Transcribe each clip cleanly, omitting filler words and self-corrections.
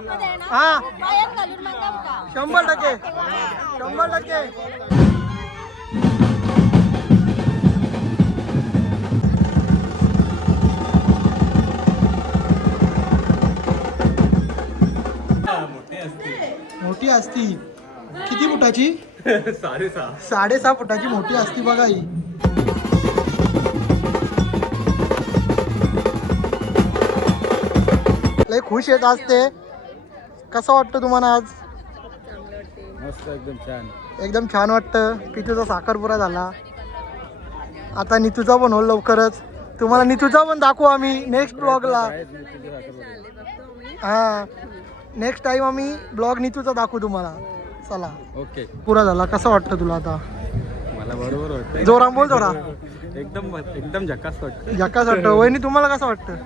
हा 100%, 100%. मोठी असती. किती फुटाची? 6.5 फुटाची मोठी असती बघा ही. लय खुश येत असते. कसं वाटतं तुम्हाला आज? मस्त, एकदम छान. एकदम छान वाटतं. पितूचा साखरपुडा झाला. आता नितूचा पण होईल लवकरच. तुम्हाला नितूचा पण दाखवू आम्ही नेक्स्ट ब्लॉगला. हा, नेक्स्ट टाइम आम्ही ब्लॉग नितूचा दाखवू तुम्हाला. चला, ओके. पुरा झाला. कसं वाटतं तुला आता? मला बरोबर वाटतं. जोराम बोल थोडा. एकदम एकदम झकास वाटतं. झकास वाटतं. वहिनी तुम्हाला कसं वाटतं?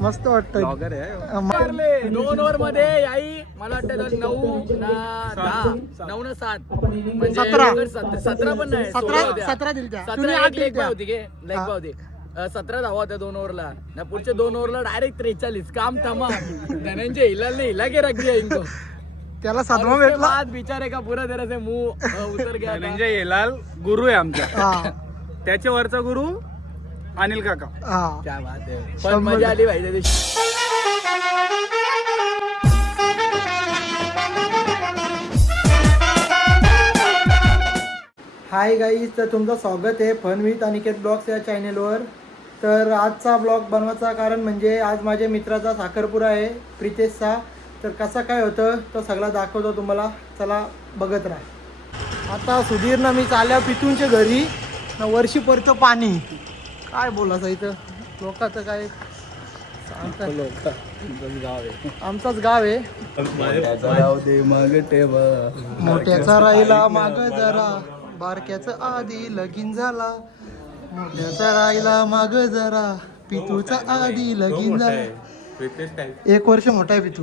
मस्त वाटतं. ब्लॉगर आहे. 2 ओव्हर मध्ये आई मला वाटतं 9 ना 10 9 ना 7 म्हणजे 17 पण नाही 17 दिलत्या. 17 एक लेग बाय होती गे लेग बाय होती. 17 धावा होत्या 2 ओव्हरला ना. पुढच्या 2 ओव्हरला डायरेक्ट 43 काम तमाम. धनंजय हिलाल ने हिला के रख दिया इनको. त्याला सातवा भेटला. बाद बिचारे का पूरा तरह से मुंह उतर गया. धनंजय हेलाल गुरु आहे आमचा. हा त्याच्या वरचा गुरु अनिल काका. हा. क्या बात है. पण मजा आली भाई त्या दिवशी. हाय गाईज, तर तुमचं स्वागत आहे फन विथ अनिकेत ब्लॉग्स या चॅनेलवर. तर आजचा ब्लॉग बनवायचं कारण म्हणजे आज माझ्या मित्राचा साखरपुडा आहे प्रितेशचा. तर कसा काय होतं तो सगळा दाखवतो तुम्हाला. चला बघत राहा. आता सुधीरनं मी चालल्या पितूंच्या घरी ना. वर्षी पडतं पाणी. काय बोलायचं इथं लोकांचं काय सांगतात. आमचाच गाव आहे. मोठ्याचा राहिला माग जरा, बारक्याचं आधी लगीन झाला. मोठ्याचा राहिला माग जरा, पितूचा आधी लगीन झाला. 1 वर्ष मोठा आहे पितू.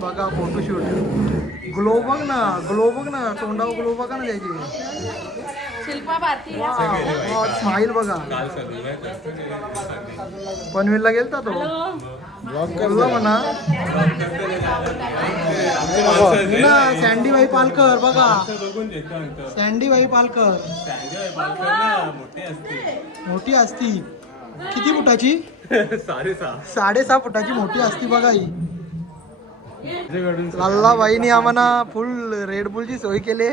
बघा फोटोशूट. ग्लो बघ ना, ग्लो बघ ना, तोंडावर ग्लो बघा ना त्याची. शिल्पा भारती स्माईल बघा. पनवेलला गेलता तो बोलला म्हणा ना. सँडीबाई पालकर बघा. सँडीबाई पालकर मोठी असती. किती फुटाची? 6.5 फुटाची मोठी असती बघा ही. लल्लाबाईनी आम्हाला फुल रेडबुलची सोय केली.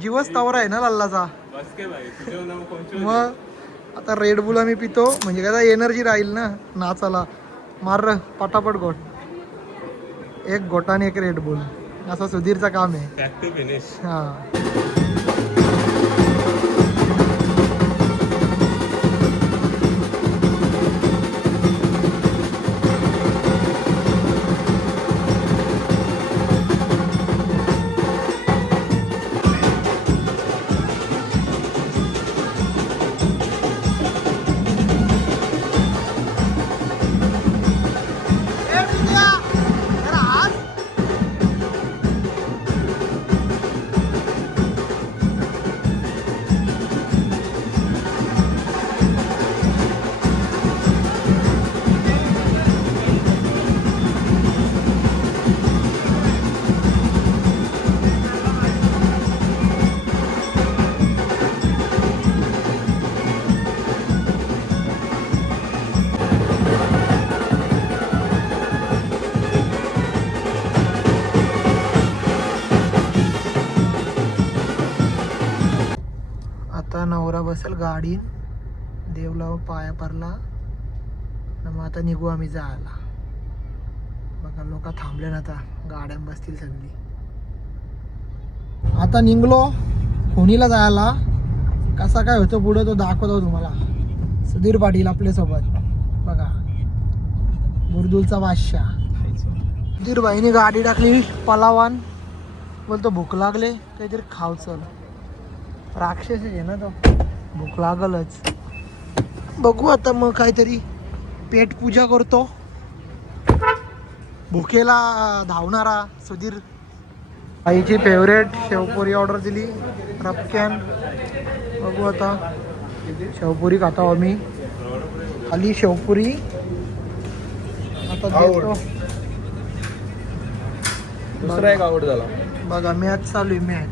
जीवच तावरा आहे ना लल्लाचा. मग आता रेडबुल आम्ही पितो म्हणजे काय एनर्जी राहील ना नाचाला. मार पटापट गोट. 1 गोटा आणि 1 रेडबुल असं सुधीरचं काम आहे. हा. आता नवरा बसेल गाडीन. देवला पाया पडला. मग आता निघू आम्ही जायला. बघा लोक थांबले ना. आता गाड्या बसतील सगळी. आता निघलो होणीला जायला. कसा काय होतं पुढं तो दाखवतो तुम्हाला. सुधीर पाटील आपल्यासोबत बघा. बुरदुलचा बादशाह. सुधीर बाईने गाडी टाकली पलावान. बोलतो भूक लागले काहीतरी खाऊ चल. राक्षस आहे ना तो. भूक लागलच. बघू आता मग काहीतरी पेट पूजा करतो. भुकेला धावणारा सुधीर. आईची फेवरेट शेवपुरी ऑर्डर दिली. रपक्यान. बघू आता शेवपुरी खातो आम्ही. आली शेवपुरी. आता देतो दुसरा एक आउट झाला. बघा मॅच चालू आहे मॅच.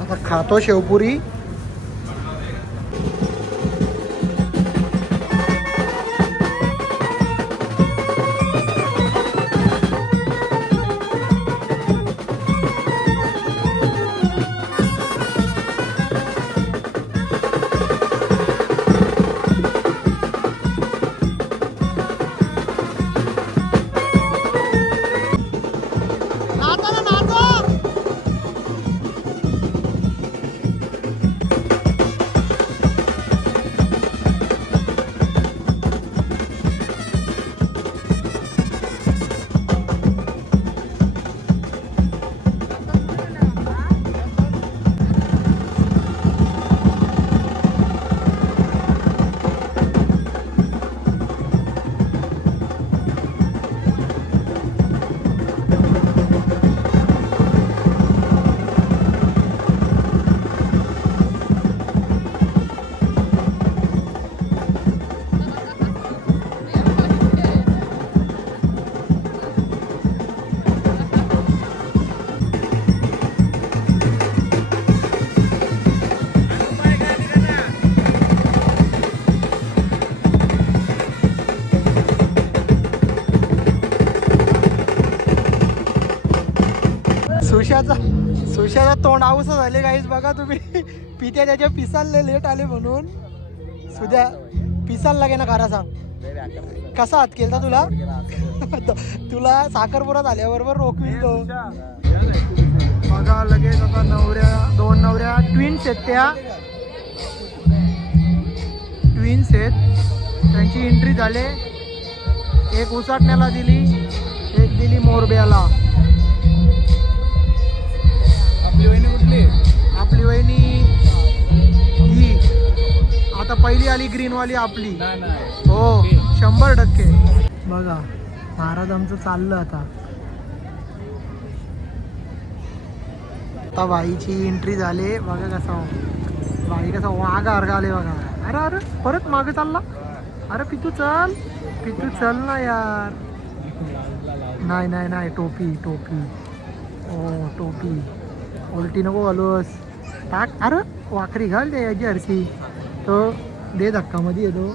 आता खातो शेवपुरी. सुशाचा तोंड आऊस झाले काहीच. बघा तुम्ही पित्या त्याच्या पिसालले लेट आले म्हणून. सुद्या पिसाल लागे ना खरा सांग. कसा हात केलता तुला? तुला साखरपुरा झाल्याबरोबर रोखविल तो. बघा लगेच आता दोन नवऱ्या ट्विन्स आहेत. त्या ट्विन्स आहेत. त्यांची एंट्री झाले. एक उसाटण्याला दिली, एक दिली मोरब्याला. आपली वहिनी ही आता पहिली आली ग्रीनवाली आपली. हो 100%. बघा महाराज आमचं चाललं आता. आता बाईची एंट्री झाली. बघा कसा बाई कसा वाघ आले बघा. अरे अरे परत मागे चालला. अरे पितू चल, पितू चल ना यार. नाही नाही नाही टोपी टोपी. ओ टोपी उलटी नको घालूस. टाक. अरे वाकरी घाल दे याची हरशी. तो दे धक्कामध्ये येतो.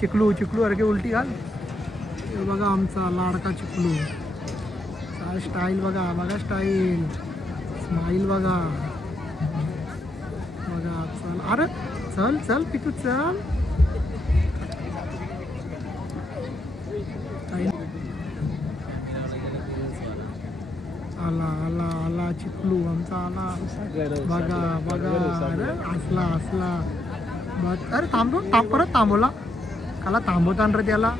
चिकलू चिकलू हरकी उलटी घाल. हे बघा आमचा लाडका चिकलू. स्टाईल बघा. बघा स्टाईल. स्माईल बघा. बघा चल. अरे चल चल पितू चल. आला आला आला चिकलू आमचा आला. बघा बघा. अरे असला असला. बस अरे परत थांबवला. काला थांबवतान रे त्याला.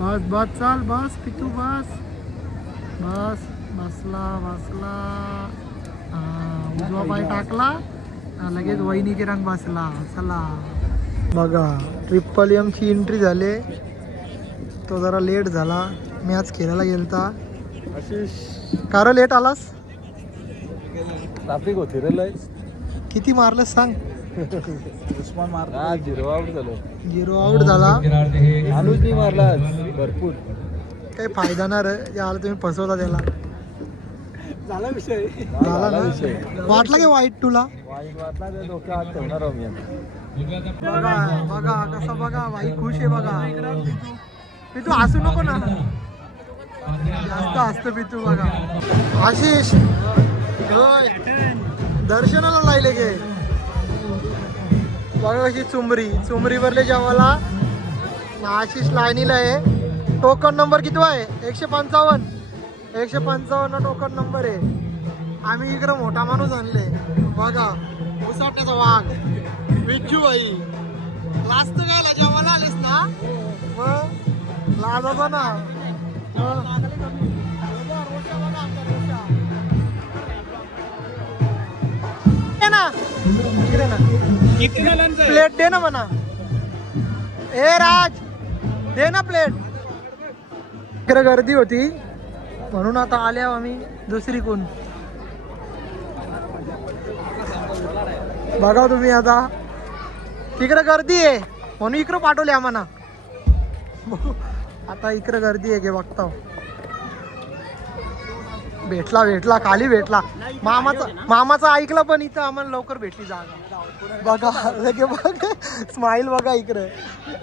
बस बस चल बस पितू बस बस. बसला बसला. उजवा पाय टाकला. लगेच वहिनीचे रंग बसला. चला बघा ट्रिपल एमची एंट्री झाले. तो जरा लेट झाला. मॅच खेळायला गेलता. कार लेट आलास? ट्रॅफिक होती रे लय. किती मारलंस सांग? उस्मान मारला. 0 आउट झालो. 0 आउट झाला. अनुज नाही मारला भरपूर. काही फायदा नाही रे. याला तुम्ही फसवता त्याला. झाला विषय. झाला ना. वाटला की वाईट तुला? वाईट वाटला ते डोक्या हात ठेवणार आहो मी. बघा बघा कसा बघा बाई खुश आहे बघा. तू हसू नको ना. जास्त हसतो पितू बघा. आशिष होय दर्शनाला लायले गे. बघा कशी चुमरी भरले जेवायला. आशिष लाईनीला आहे. टोकन नंबर किती आहे? 155. 155 टोकन नंबर आहे. आम्ही इकडं मोठा माणूस आणले. बघा उसाटण्याचा वाघ विज्जू बाई. लाजतं काय जेवायला आलेस ना? मग लाजाचा ना. प्लेट दे ना म्हणा. ए राज दे ना प्लेट. इकडे गर्दी होती म्हणून आता आल्या आम्ही दुसरी कोण. बघा तुम्ही आता तिकडे गर्दी आहे म्हणून इकडं पाठवले आम्हाला. आता इकडे गर्दी आहे, बघता भेटला खाली भेटला. मामाचा ऐकलं पण इथं आम्हाला लवकर भेटली जागा. बघा लगे बघा स्माईल बघा, इकडे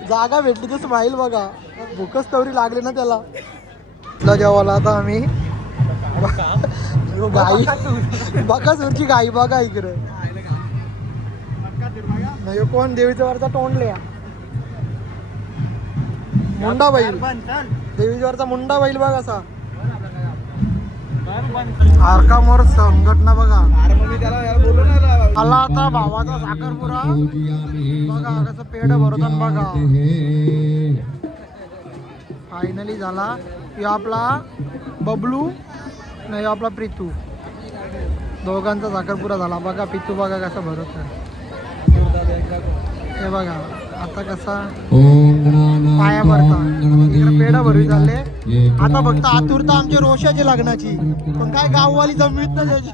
जागा भेटली तर स्माईल बघा. भूकच तवरी लागली ना त्याला. जेवायला आता आम्ही गाई बघा, सुरची गाई बघा इकडे. नाही कोण देवीच्या वरचा तोंडले मुंडा बैल, देवीच्या वरचा मुंडा बैल बघ असा. आरकामोर संघटना बघा. आला आता भावाचा साखरपुरा बघा, कसं पेढ भरतात बघा. फायनली झाला. यो आपला बबलू नाही, आपला प्रीतू, दोघांचा साखरपुरा झाला बघा. प्रीतू बघा कसा भरत आहे हे बघा. आता कसा पाया भरता, इकडे पेढा भरवी चालले. आता फक्त आतुरता आमच्या रोषाची लग्नाची, पण काय गाववाली जमवीत ना त्याची.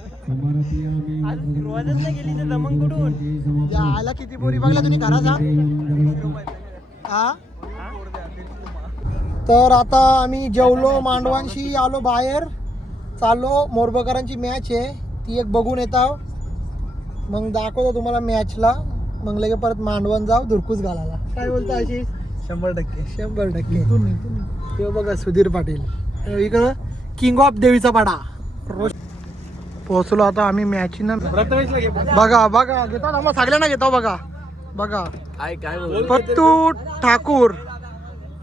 गेली तर जमन कुठून आला. किती बोरी बघला तुम्ही घराचा हा. तर आता आम्ही जेवलो, मांडवांशी आलो बाहेर, चाललो. मोरबकरांची मॅच आहे ती एक बघून येतो, मग दाखवतो तुम्हाला मॅचला. मग लगे परत मांडवण जाऊ धुरकूस घालायला. काय बोलतो आशिष? 100%. ते बघा सुधीर पाटील इकडं, किंग ऑफ देवीचा पाडा. रोज पोहोचलो आता आम्ही मॅच ना. बघा घेतो ना, मग सगळ्यांना घेतो बघा. काय पत्तू Thakur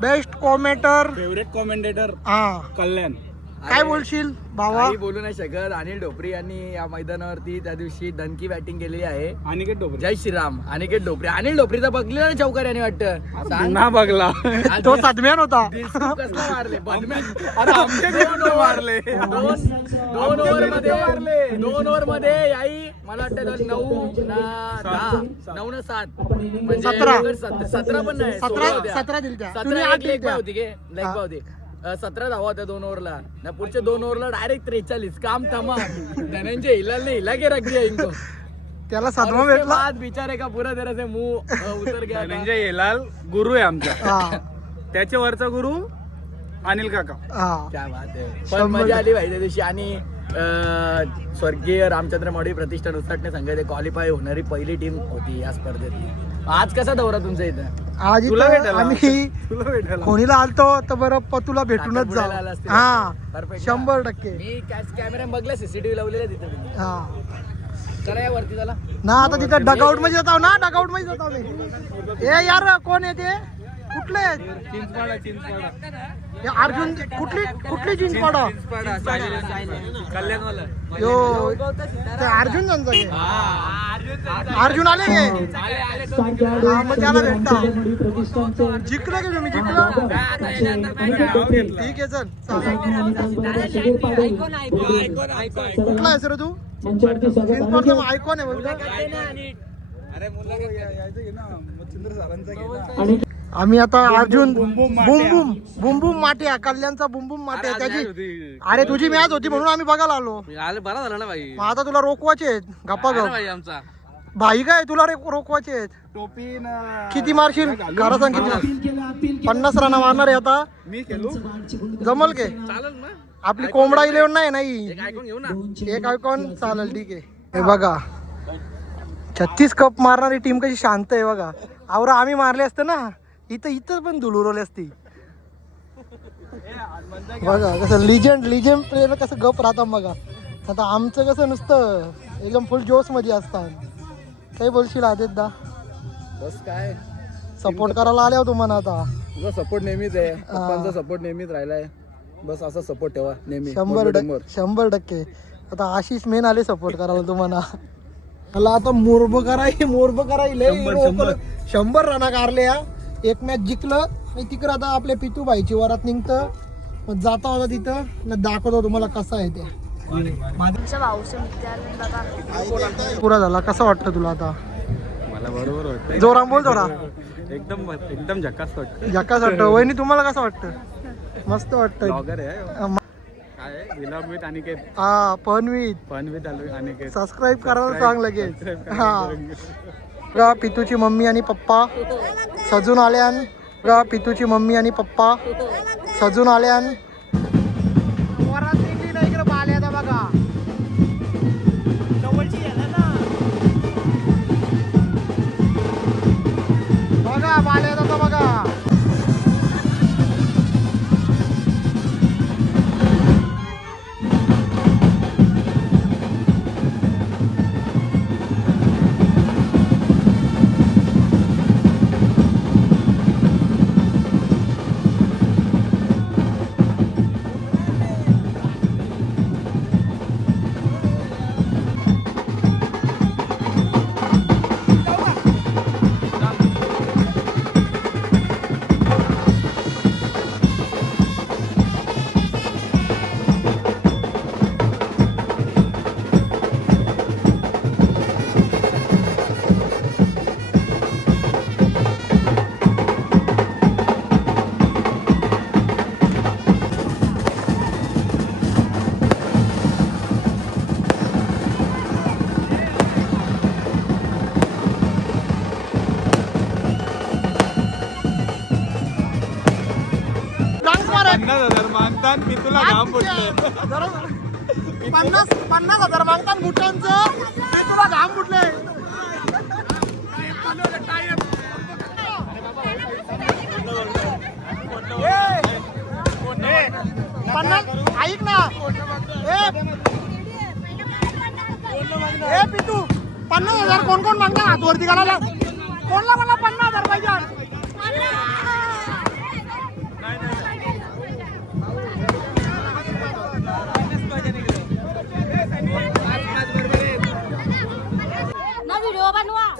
best commenter, favourite commentator हा कल्याण. काय बोलशील भावा? काही बोलू नाही शकत. अनिल ढोपरे यांनी या मैदानावरती त्या दिवशी दणकी बॅटिंग केलेली आहे. अनिकेत डोबरे. जय श्रीराम. अनिकेत ढोपरे. अनिल ढोपरेचा बघलेला ना चौकार यांनी वाटतं. पुन्हा बघला. तो सदम्यान होता. कसला मारले बदम्यान. अरे आमचे दोन मारले. दोन ओव्हर मध्ये याई मला वाटतं 9 ना 10, 9 ना 7 म्हणजे 17 पण नाही, 17 दिल त्या. तुम्ही 8 दिल त्या. लेग होती. 17 धावा होत्या 2 ओव्हरला ना. पुढच्या 2 ओव्हरला डायरेक्ट 43 काम तमाम. धनंजय हिला के रख दिया इनको. त्याला सदमा भेटला. बाद बिचारे का पूरा तरह से मुंह उतर गया था. धनंजय हेलाल गुरु आहे आमचा. हा त्याच्या वरचा गुरु अनिल काका. हा क्या बात आहे. पण मजा आली भाई त्या दिवशी. आणि स्वर्गीय रामचंद्र मौढी प्रतिष्ठान उसाटणे संघाची क्वालिफाय होणारी पहिली टीम होती या स्पर्धेतली. आज कसा दौरा तुमचा इथं? आज तुला इथं भेटायला. आम्ही तुला भेटायला कोणीला आलतो तर बरं तुला भेटूनच जाऊ. साखरपुड्याला आला असतील. हा Perfect. 100%. मी कॅमेरा बघला, सीसीटीव्ही लावलेला तिथे तुम्ही. हा चला या वरती चला. ना आता तिथं डगआउट मध्ये जातो ना, डगआउट मध्ये जातो आम्ही. ए यार कोण येते? कुठले चिंचपाडा. हे अर्जुन? कुठली चिंचपाडा? कल्याणवाला. यो ते अर्जुन त्यांचा घे. अर्जुन आले गे. हा मग त्याला भेटता. जिंकलं की तुम्ही? जिंकलं. ठीक आहे चल. कुठला आहेस रे तू? चिंचपाडचा आयकॉन आहे बोलतो. आम्ही आता अर्जुन बुमबुम माटे, कल्याणचा बुमबुम माटे त्याची. अरे तुझी मॅच होती म्हणून आम्ही बघायला आलो. बरा झाला ना भाई. मग आता तुला रोकवाचे आहेत गप्पा गप. आमचा भाई काय तुला रोकवाचे आहेत. टोपी किती मारशील? खरं सांग किती? 50 रन मारणार आहे आता. मी खेळू जमल के? चालेल ना. आपली कोंबडा 11 नाही. ऐकून घेऊ ना. एक आयकॉन चालेल. ठीक आहे. हे बघा 36 कप मारणारी टीम कशी शांत आहे बघा. आवरा आम्ही मारले असते ना इथं पण धुलुरवली असती. बघा कसं लिजेंड प्लेयर कसं गप राहतात बघा. आता आमचं कसं नुसतं एकदम फुल जोश मध्ये असतात. काही बोलशील आदित्य? बस काय सपोर्ट करायला आले हो तुम्हाला. आता तुझा सपोर्ट नेहमीच आहे. पप्पांचा सपोर्ट नेहमीच राहिलाय. बस असा सपोर्ट ठेवा नेहमी. 100%. आता आशिष मेन आले सपोर्ट करायला तुम्हाला. मला आता मोरब करायला 100 रन काढले. एक मॅच जिंकलं आणि तिकडं आता आपल्या पितू भाईची वरात निघतं. मग जाता होता तिथं दाखवतो तुम्हाला कसं आहे ते. पुरा झाला. कसं वाटतं तुला आता? मला बरोबर वाटतं. जोरात बोल जोरा. एकदम झकास वाटतं. जकास वाटतं. वहिनी तुम्हाला कसं वाटतं? मस्त वाटतं. ब्लॉगर आहे काय विलॉग विथ अनिकेत. हा पनवीत फन विथ अनिकेत. सबस्क्राईब करायला सांग लगेच. हा पितूची मम्मी आणि पप्पा सजून आले आणि बघा पितूची मम्मी आणि पप्पा सजून आल्यान बघा बघा बाल्या जातो बघा. मागतात मी तुला घाम फुटले. 50,000 मागतात बुटांचं तुला घाम फुटले. ऐक ना ए पितू 50,000 कोण कोण मागतात हात वरती घालायला कोणला मला 50,000 पाहिजे.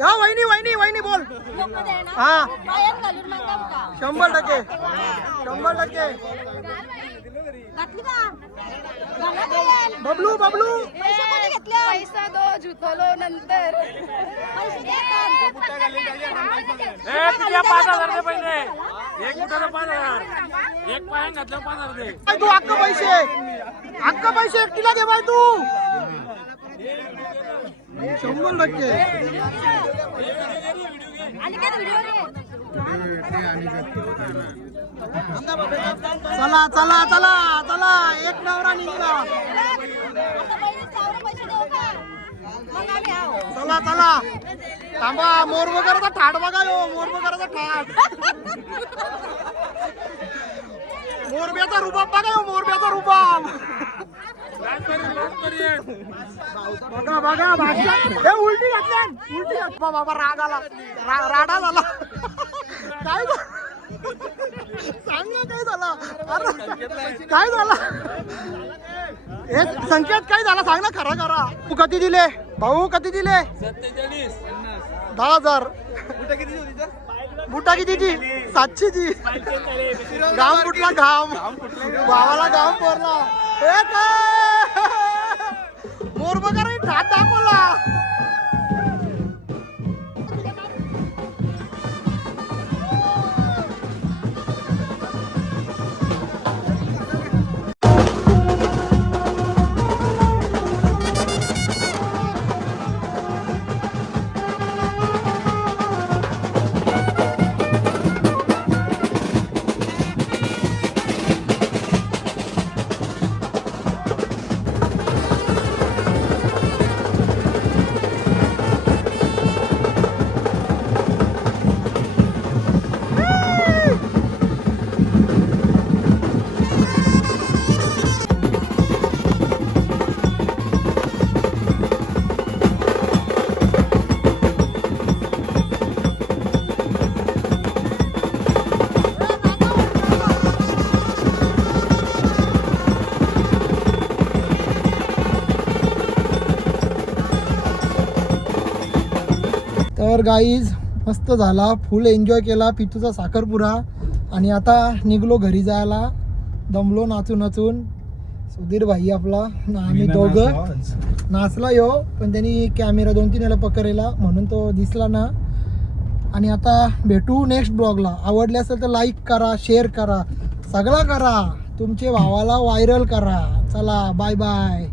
हा वहिनी वहिनी वहिनी बोल. हा 100% बबलू बबलू पैसा दो झुकलो नंतर तू अक्क पैसे एकटीला दे बाय तू 100%. चला चला चला चला एक नवरा निघला. चला चला थांबा मोर वगैरेचा ठाट बघा यो मोर वगैरेचा ठाट मोरब्याचा रुबाब बघा यो मोरब्याचा रुबाब बघा बघा भाषा हे उलटी घातल्या बाबा राग आला राडा झाला काय सांग ना काय झाला काय झाला एक संकेत काय झाला सांग ना खरा खरा. तू किती दिले भाऊ किती दिले 10,000. बुटा कितीची 700ची. घाम फुटला घाम भावाला घाम पडला. हे काय मोर वगैरे ठात दाखवला. तर गाईज मस्त झाला फुल एन्जॉय केला पितूचा साखरपुरा. आणि आता निघलो घरी जायला दमलो नाचून नाचून. सुधीर भाई आपला ना आम्ही दोघं नाचला यो पण त्यांनी कॅमेरा 2-3 वेळा पकडलेला म्हणून तो दिसला ना. आणि आता भेटू नेक्स्ट ब्लॉगला. आवडले असेल तर लाईक करा शेअर करा सगळं करा तुमचे भावाला व्हायरल करा. चला बाय बाय.